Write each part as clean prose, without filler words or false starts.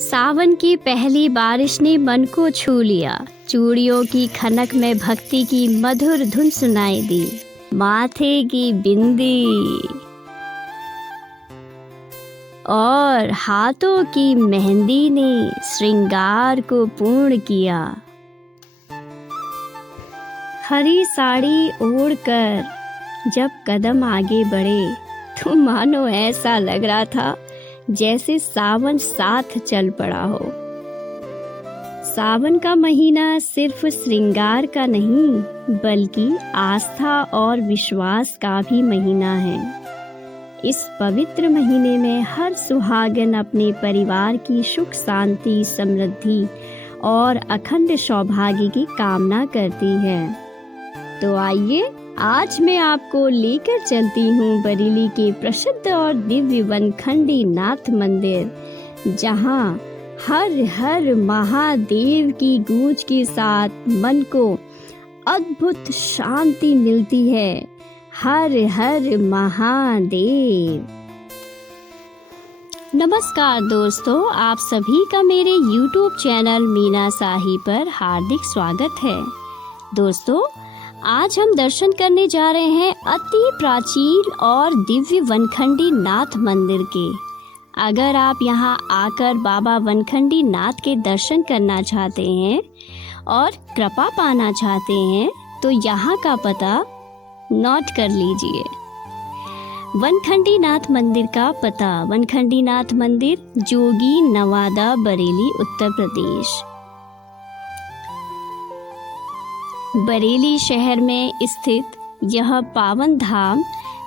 सावन की पहली बारिश ने मन को छू लिया। चूड़ियों की खनक में भक्ति की मधुर धुन सुनाई दी। माथे की बिंदी और हाथों की मेहंदी ने श्रृंगार को पूर्ण किया। हरी साड़ी ओढ़कर जब कदम आगे बढ़े तो मानो ऐसा लग रहा था जैसे सावन साथ चल पड़ा हो। सावन का महीना सिर्फ श्रृंगार का नहीं बल्कि आस्था और विश्वास का भी महीना है। इस पवित्र महीने में हर सुहागन अपने परिवार की सुख शांति समृद्धि और अखंड सौभाग्य की कामना करती है। तो आइए आज मैं आपको लेकर चलती हूँ बरेली के प्रसिद्ध और दिव्य वनखंडी नाथ मंदिर, जहाँ हर हर महादेव की गूंज के साथ मन को अद्भुत शांति मिलती है। हर हर महादेव। नमस्कार दोस्तों, आप सभी का मेरे YouTube चैनल मीना साही पर हार्दिक स्वागत है। दोस्तों, आज हम दर्शन करने जा रहे हैं अति प्राचीन और दिव्य वनखंडी नाथ मंदिर के। अगर आप यहां आकर बाबा वनखंडी नाथ के दर्शन करना चाहते हैं और कृपा पाना चाहते हैं तो यहां का पता नोट कर लीजिए। वनखंडी नाथ मंदिर का पता: वनखंडी नाथ मंदिर, जोगी नवादा, बरेली, उत्तर प्रदेश। बरेली शहर में स्थित यह पावन धाम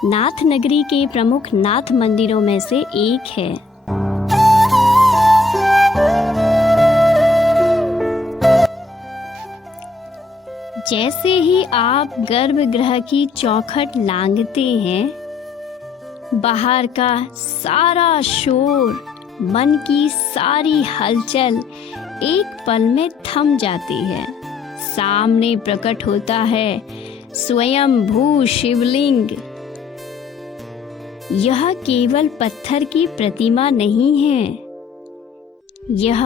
नाथ नगरी के प्रमुख नाथ मंदिरों में से एक है। जैसे ही आप गर्भगृह की चौखट लांघते हैं, बाहर का सारा शोर, मन की सारी हलचल एक पल में थम जाती है। सामने प्रकट होता है स्वयं भू शिवलिंग। यह केवल पत्थर की प्रतिमा नहीं है, यह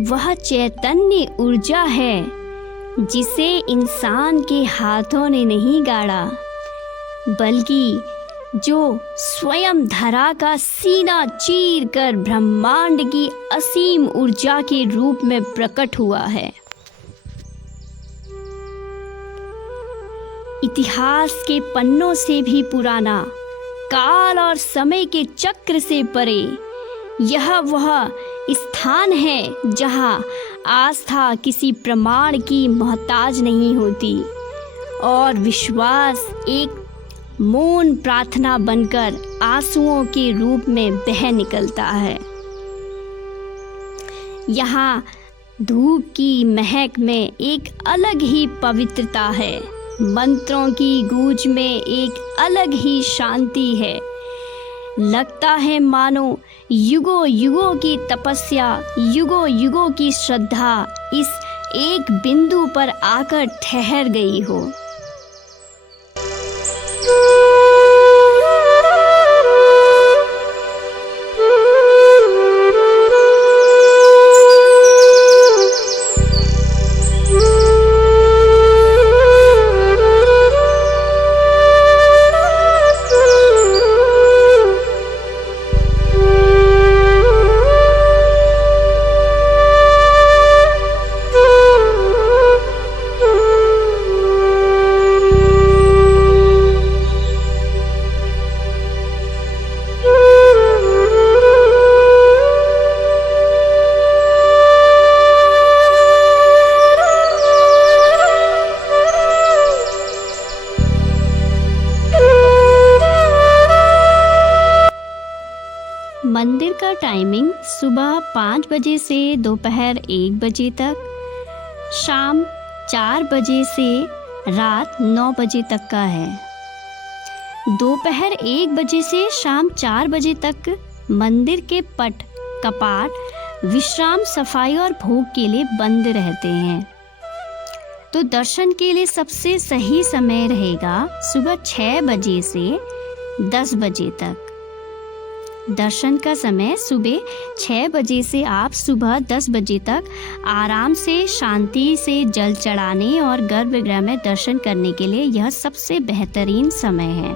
वह चैतन्य ऊर्जा है जिसे इंसान के हाथों ने नहीं गाड़ा, बल्कि जो स्वयं धरा का सीना चीर कर ब्रह्मांड की असीम ऊर्जा के रूप में प्रकट हुआ है। इतिहास के पन्नों से भी पुराना, काल और समय के चक्र से परे, यह वह स्थान है जहां आस्था किसी प्रमाण की मोहताज नहीं होती और विश्वास एक मौन प्रार्थना बनकर आंसुओं के रूप में बह निकलता है। यहाँ धूप की महक में एक अलग ही पवित्रता है, मंत्रों की गूंज में एक अलग ही शांति है। लगता है मानो युगों युगों की तपस्या, युगों युगों की श्रद्धा इस एक बिंदु पर आकर ठहर गई हो। मंदिर का टाइमिंग सुबह 5 बजे से दोपहर 1 बजे तक, शाम 4 बजे से रात 9 बजे तक का है। दोपहर 1 बजे से शाम 4 बजे तक मंदिर के पट, कपाट, विश्राम, सफाई और भोग के लिए बंद रहते हैं। तो दर्शन के लिए सबसे सही समय रहेगा सुबह 6 बजे से 10 बजे तक। दर्शन का समय सुबह 6 बजे से आप सुबह 10 बजे तक आराम से शांति से जल चढ़ाने और गर्भगृह में दर्शन करने के लिए यह सबसे बेहतरीन समय है।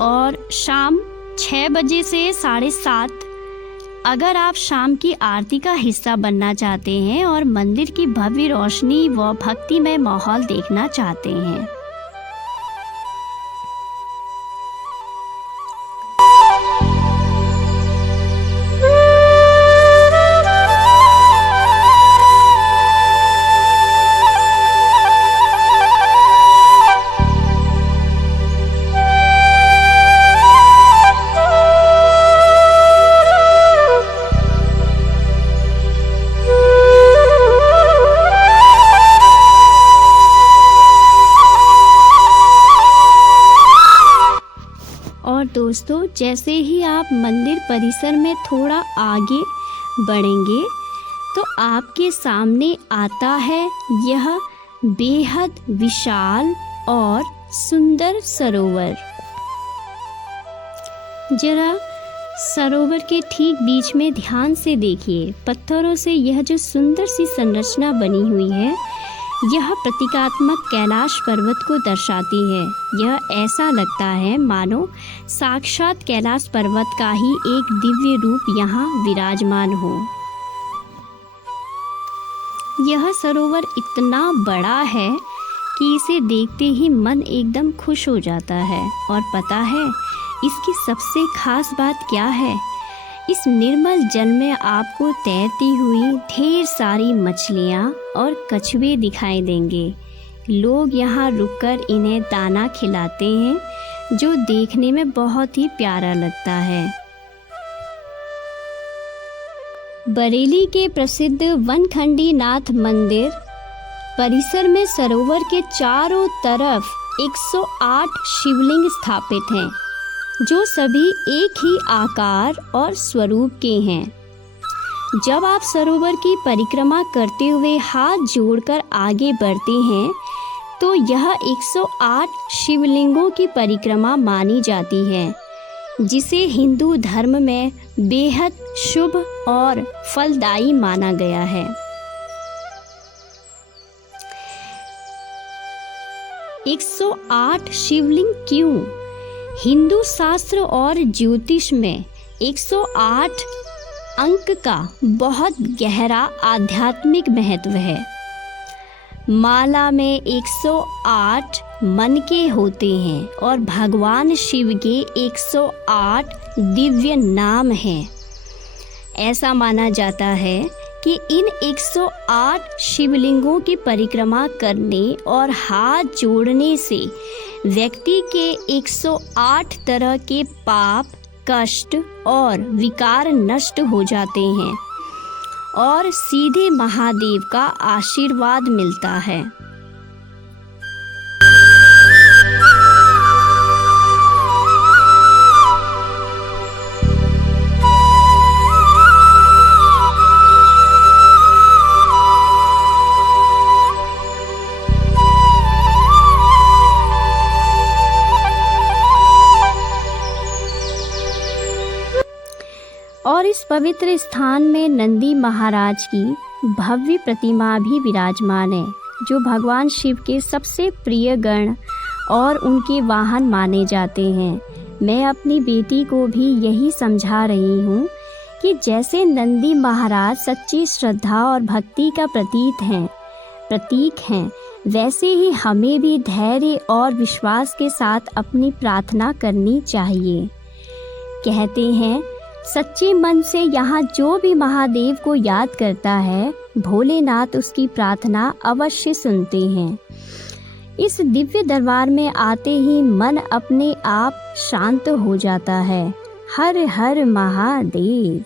और शाम 6 बजे से 7:30 अगर आप शाम की आरती का हिस्सा बनना चाहते हैं और मंदिर की भव्य रोशनी व भक्तिमय माहौल देखना चाहते हैं। दोस्तों, जैसे ही आप मंदिर परिसर में थोड़ा आगे बढ़ेंगे तो आपके सामने आता है यह बेहद विशाल और सुंदर सरोवर। जरा सरोवर के ठीक बीच में ध्यान से देखिए। पत्थरों से यह जो सुंदर सी संरचना बनी हुई है, यह प्रतीकात्मक कैलाश पर्वत को दर्शाती है। यह ऐसा लगता है मानो साक्षात कैलाश पर्वत का ही एक दिव्य रूप यहाँ विराजमान हो। यह सरोवर इतना बड़ा है कि इसे देखते ही मन एकदम खुश हो जाता है। और पता है इसकी सबसे खास बात क्या है? इस निर्मल जल में आपको तैरती हुई ढेर सारी मछलियाँ और कछुए दिखाई देंगे। लोग यहाँ रुककर इन्हें दाना खिलाते हैं, जो देखने में बहुत ही प्यारा लगता है। बरेली के प्रसिद्ध वनखंडी नाथ मंदिर परिसर में सरोवर के चारों तरफ 108 शिवलिंग स्थापित हैं, जो सभी एक ही आकार और स्वरूप के हैं। जब आप सरोवर की परिक्रमा करते हुए हाथ जोड़कर आगे बढ़ते हैं तो यह 108 शिवलिंगों की परिक्रमा मानी जाती है, जिसे हिंदू धर्म में बेहद शुभ और फलदायी माना गया है। 108 शिवलिंग क्यों? हिंदू शास्त्र और ज्योतिष में 108 अंक का बहुत गहरा आध्यात्मिक महत्व है। माला में 108 मन के होते हैं और भगवान शिव के 108 दिव्य नाम हैं। ऐसा माना जाता है कि इन 108 शिवलिंगों की परिक्रमा करने और हाथ जोड़ने से व्यक्ति के 108 तरह के पाप, कष्ट और विकार नष्ट हो जाते हैं और सीधे महादेव का आशीर्वाद मिलता है। और इस पवित्र स्थान में नंदी महाराज की भव्य प्रतिमा भी विराजमान है, जो भगवान शिव के सबसे प्रिय गण और उनके वाहन माने जाते हैं। मैं अपनी बेटी को भी यही समझा रही हूँ कि जैसे नंदी महाराज सच्ची श्रद्धा और भक्ति का प्रतीक हैं, वैसे ही हमें भी धैर्य और विश्वास के साथ अपनी प्रार्थना करनी चाहिए। कहते हैं सच्चे मन से यहाँ जो भी महादेव को याद करता है, भोलेनाथ उसकी प्रार्थना अवश्य सुनते हैं। इस दिव्य दरबार में आते ही मन अपने आप शांत हो जाता है। हर हर महादेव।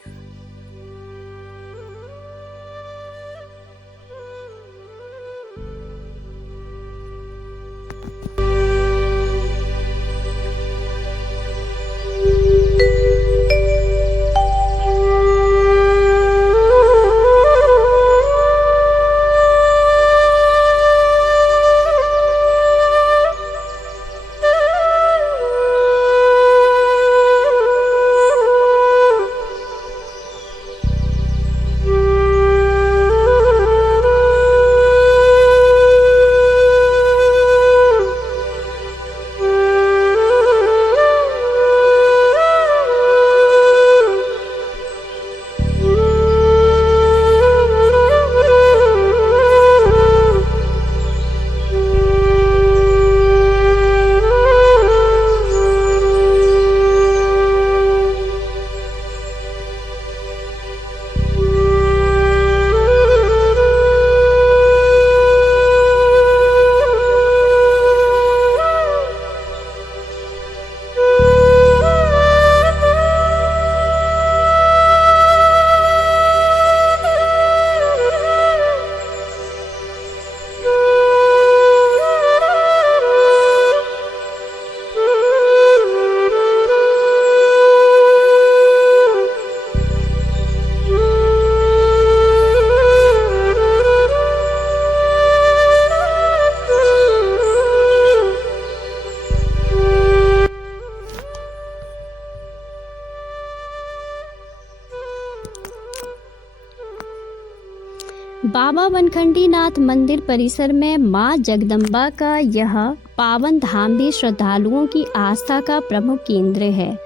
बाबा वनखंडी नाथ मंदिर परिसर में मां जगदम्बा का यह पावन धाम भी श्रद्धालुओं की आस्था का प्रमुख केंद्र है।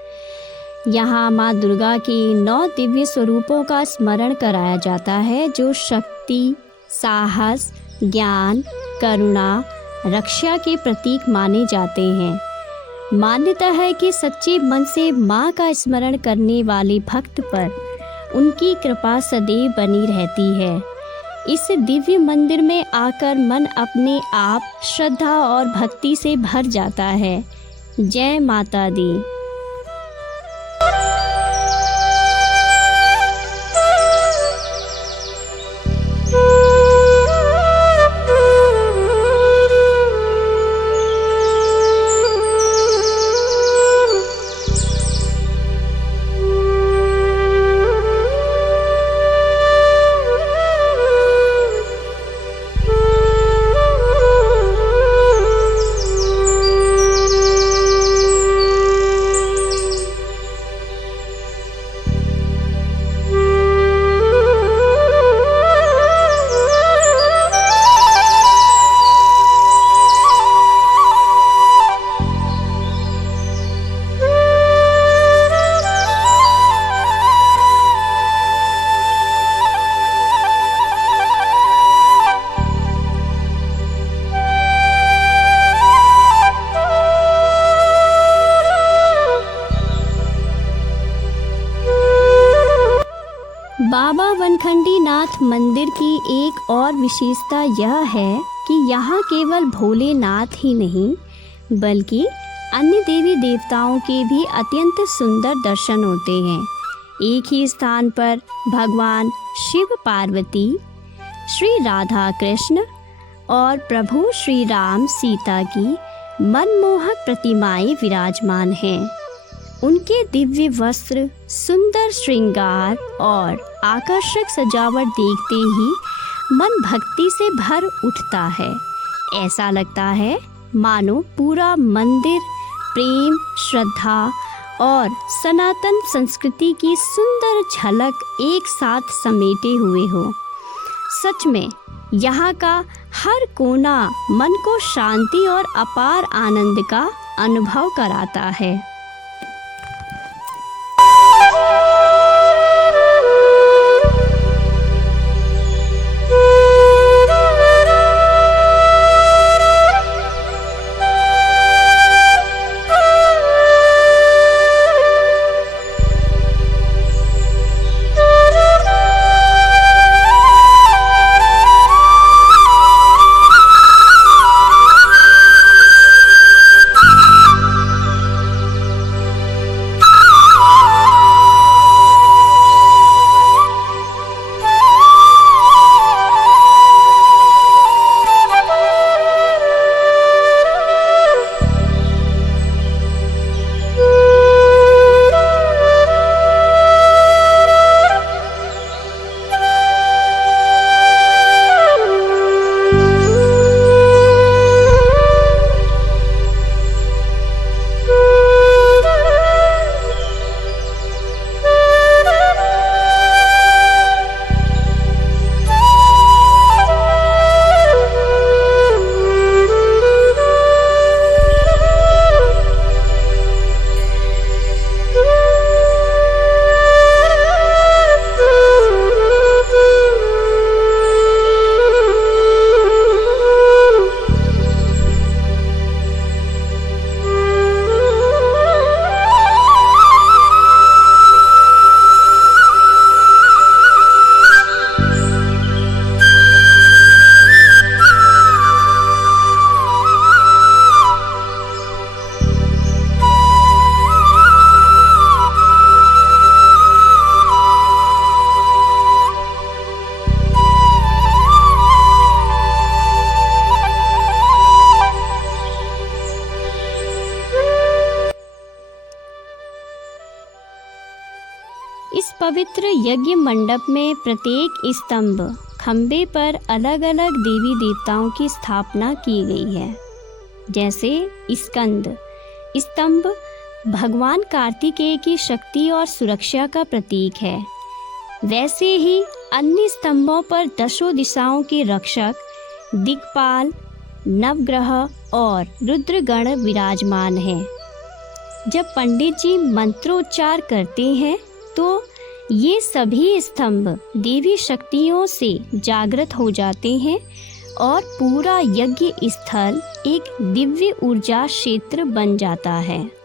यहाँ मां दुर्गा के 9 दिव्य स्वरूपों का स्मरण कराया जाता है, जो शक्ति, साहस, ज्ञान, करुणा, रक्षा के प्रतीक माने जाते हैं। मान्यता है कि सच्चे मन से मां का स्मरण करने वाले भक्त पर उनकी कृपा सदैव बनी रहती है। इस दिव्य मंदिर में आकर मन अपने आप श्रद्धा और भक्ति से भर जाता है। जय माता दी। बाबा वनखंडी नाथ मंदिर की एक और विशेषता यह है कि यहाँ केवल भोलेनाथ ही नहीं बल्कि अन्य देवी देवताओं के भी अत्यंत सुंदर दर्शन होते हैं। एक ही स्थान पर भगवान शिव, पार्वती, श्री राधा कृष्ण और प्रभु श्री राम सीता की मनमोहक प्रतिमाएं विराजमान हैं। उनके दिव्य वस्त्र, सुंदर श्रृंगार और आकर्षक सजावट देखते ही मन भक्ति से भर उठता है। ऐसा लगता है मानो पूरा मंदिर प्रेम, श्रद्धा और सनातन संस्कृति की सुंदर झलक एक साथ समेटे हुए हो। सच में यहाँ का हर कोना मन को शांति और अपार आनंद का अनुभव कराता है। इस पवित्र यज्ञ मंडप में प्रत्येक स्तंभ खंबे पर अलग अलग देवी देवताओं की स्थापना की गई है। जैसे स्कंद स्तंभ भगवान कार्तिकेय की शक्ति और सुरक्षा का प्रतीक है, वैसे ही अन्य स्तंभों पर दशों दिशाओं के रक्षक, दिक्पाल, नवग्रह और रुद्रगण विराजमान हैं। जब पंडित जी मंत्रोच्चार करते हैं तो ये सभी स्तंभ देवी शक्तियों से जागृत हो जाते हैं और पूरा यज्ञ स्थल एक दिव्य ऊर्जा क्षेत्र बन जाता है।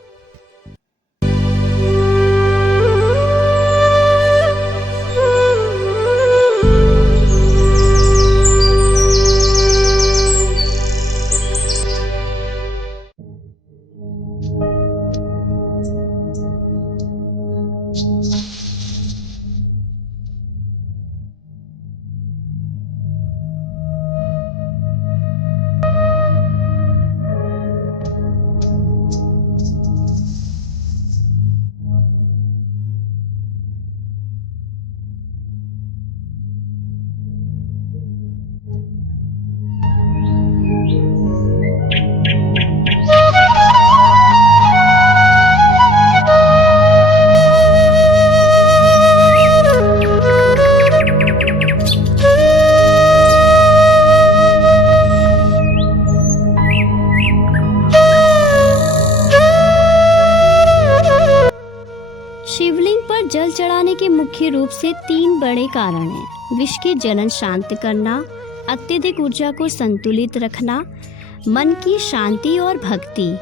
शिवलिंग पर जल चढ़ाने के मुख्य रूप से 3 बड़े कारण हैं। विष के जलन शांत करना, अत्यधिक ऊर्जा को संतुलित रखना, मन की शांति और भक्ति।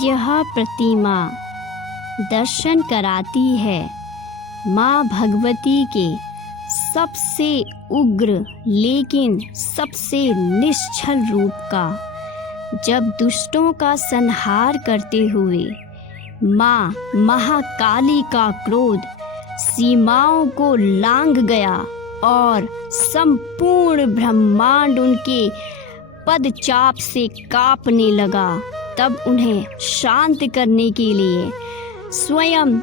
यह प्रतिमा दर्शन कराती है माँ भगवती के सबसे उग्र लेकिन सबसे निश्चल रूप का। जब दुष्टों का संहार करते हुए माँ महाकाली का क्रोध सीमाओं को लांघ गया और संपूर्ण ब्रह्मांड उनके पदचाप से कांपने लगा, तब उन्हें शांत करने के लिए स्वयं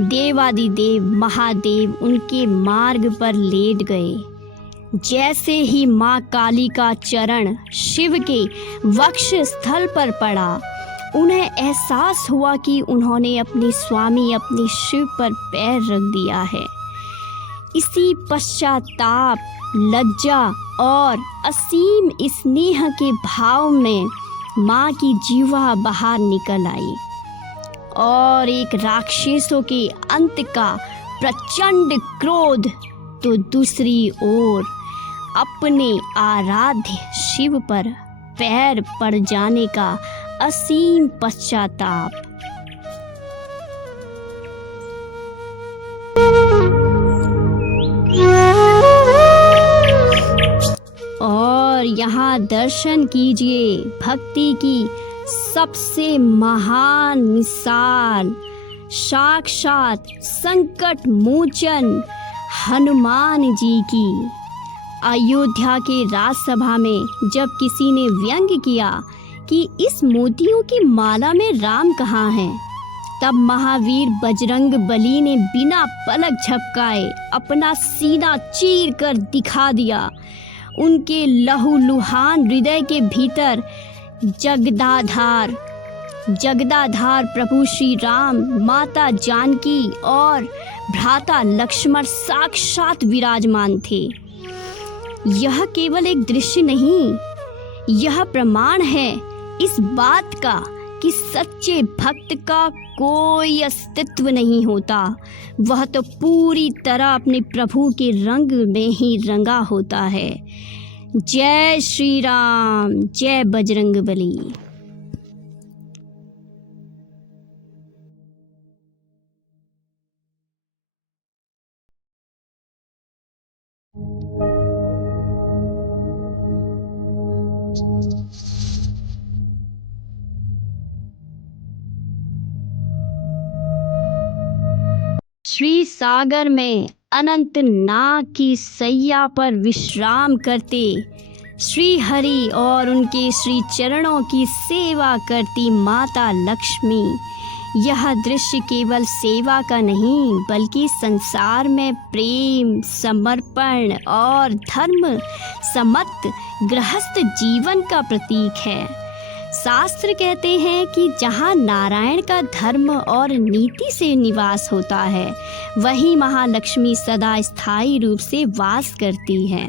देवादिदेव महादेव उनके मार्ग पर लेट गए। जैसे ही माँ काली का चरण शिव के वक्ष स्थल पर पड़ा, उन्हें एहसास हुआ कि उन्होंने अपने स्वामी अपने शिव पर पैर रख दिया है। इसी पश्चाताप, लज्जा और असीम स्नेह के भाव में माँ की जीवा बाहर निकल आई और एक राक्षसों के अंत का प्रचंड क्रोध तो दूसरी ओर अपने आराध्य शिव पर पैर पड़ जाने का असीम पश्चाताप। और यहाँ दर्शन कीजिए भक्ति की सबसे महान मिसाल, साक्षात संकट मोचन हनुमान जी की। अयोध्या के राजसभा में जब किसी ने व्यंग किया कि इस मोतियों की माला में राम कहाँ हैं, तब महावीर बजरंग बली ने बिना पलक झपकाए अपना सीना चीर कर दिखा दिया। उनके लहूलुहान हृदय के भीतर जगदाधार प्रभु श्री राम, माता जानकी और भ्राता लक्ष्मण साक्षात विराजमान थे। यह केवल एक दृश्य नहीं, यह प्रमाण है इस बात का कि सच्चे भक्त का कोई अस्तित्व नहीं होता, वह तो पूरी तरह अपने प्रभु के रंग में ही रंगा होता है। जय श्री राम, जय बजरंगबली। श्री सागर में अनंत नाग की सैया पर विश्राम करते श्री हरि और उनके श्री चरणों की सेवा करती माता लक्ष्मी। यह दृश्य केवल सेवा का नहीं बल्कि संसार में प्रेम, समर्पण और धर्म सम्मत गृहस्थ जीवन का प्रतीक है। शास्त्र कहते हैं कि जहाँ नारायण का धर्म और नीति से निवास होता है वहीं महालक्ष्मी सदा स्थायी रूप से वास करती है।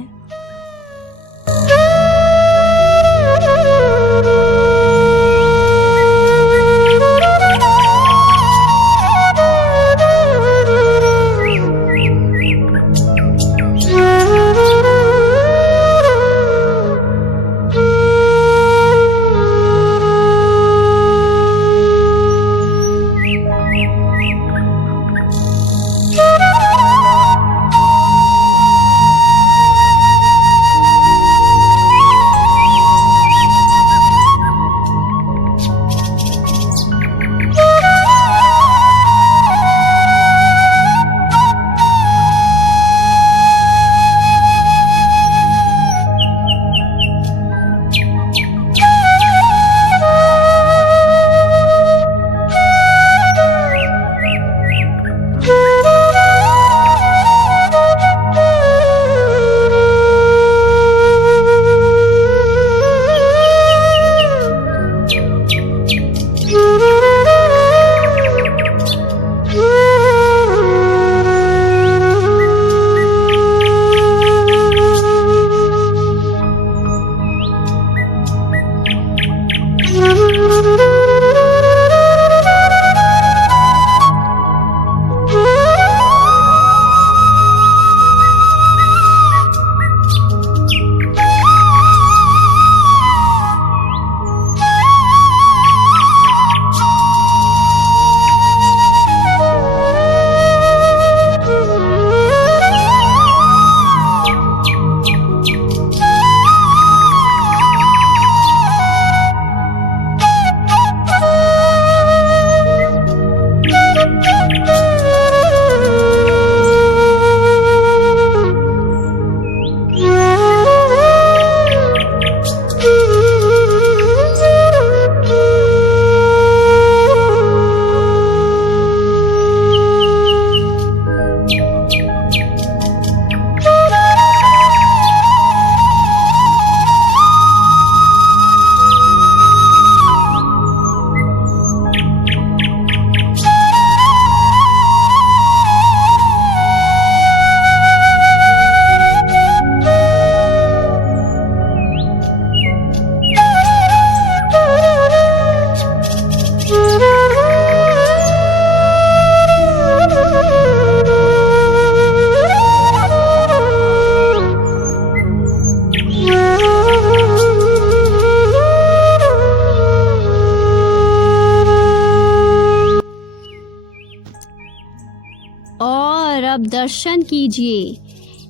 अब दर्शन कीजिए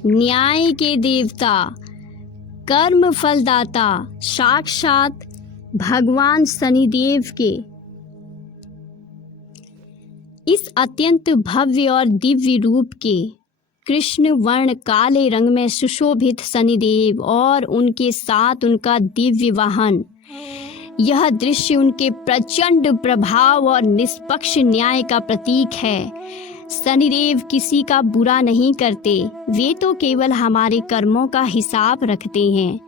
न्याय के देवता, कर्म फलदाता साक्षात भगवान शनिदेव के। इस अत्यंत भव्य और दिव्य रूप के कृष्ण वर्ण काले रंग में सुशोभित शनिदेव और उनके साथ उनका दिव्य वाहन, यह दृश्य उनके प्रचंड प्रभाव और निष्पक्ष न्याय का प्रतीक है। शनिदेव किसी का बुरा नहीं करते, वे तो केवल हमारे कर्मों का हिसाब रखते हैं।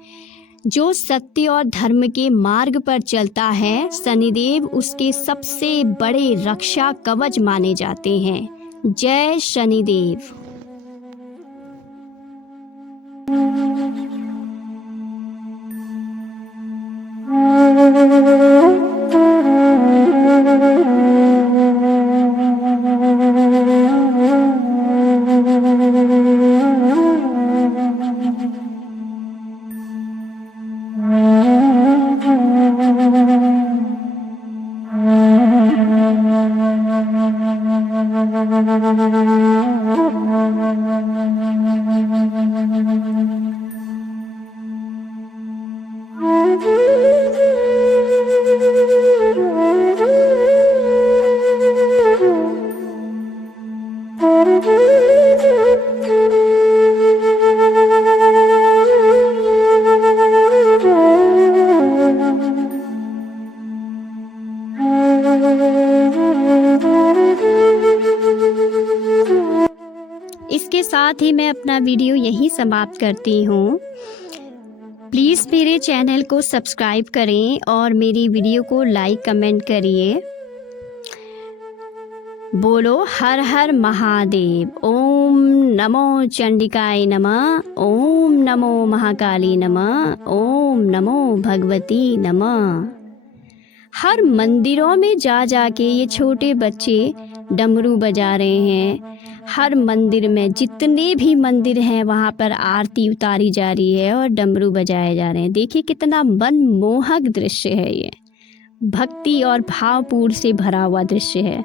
जो सत्य और धर्म के मार्ग पर चलता है, शनिदेव उसके सबसे बड़े रक्षा कवच माने जाते हैं। जय शनिदेव। इसके साथ ही मैं अपना वीडियो यहीं समाप्त करती हूँ। प्लीज़ मेरे चैनल को सब्सक्राइब करें और मेरी वीडियो को लाइक कमेंट करिए। बोलो हर हर महादेव। ओम नमो चंडिकाय नमः। ओम नमो महाकाली नमः। ओम नमो भगवती नमः। हर मंदिरों में जा के ये छोटे बच्चे डमरू बजा रहे हैं। हर मंदिर में, जितने भी मंदिर हैं वहाँ पर आरती उतारी जा रही है और डमरू बजाए जा रहे हैं। देखिए कितना मनमोहक दृश्य है ये, भक्ति और भावपूर्ण से भरा हुआ दृश्य है।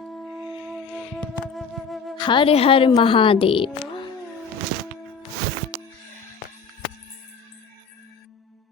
हर हर महादेव।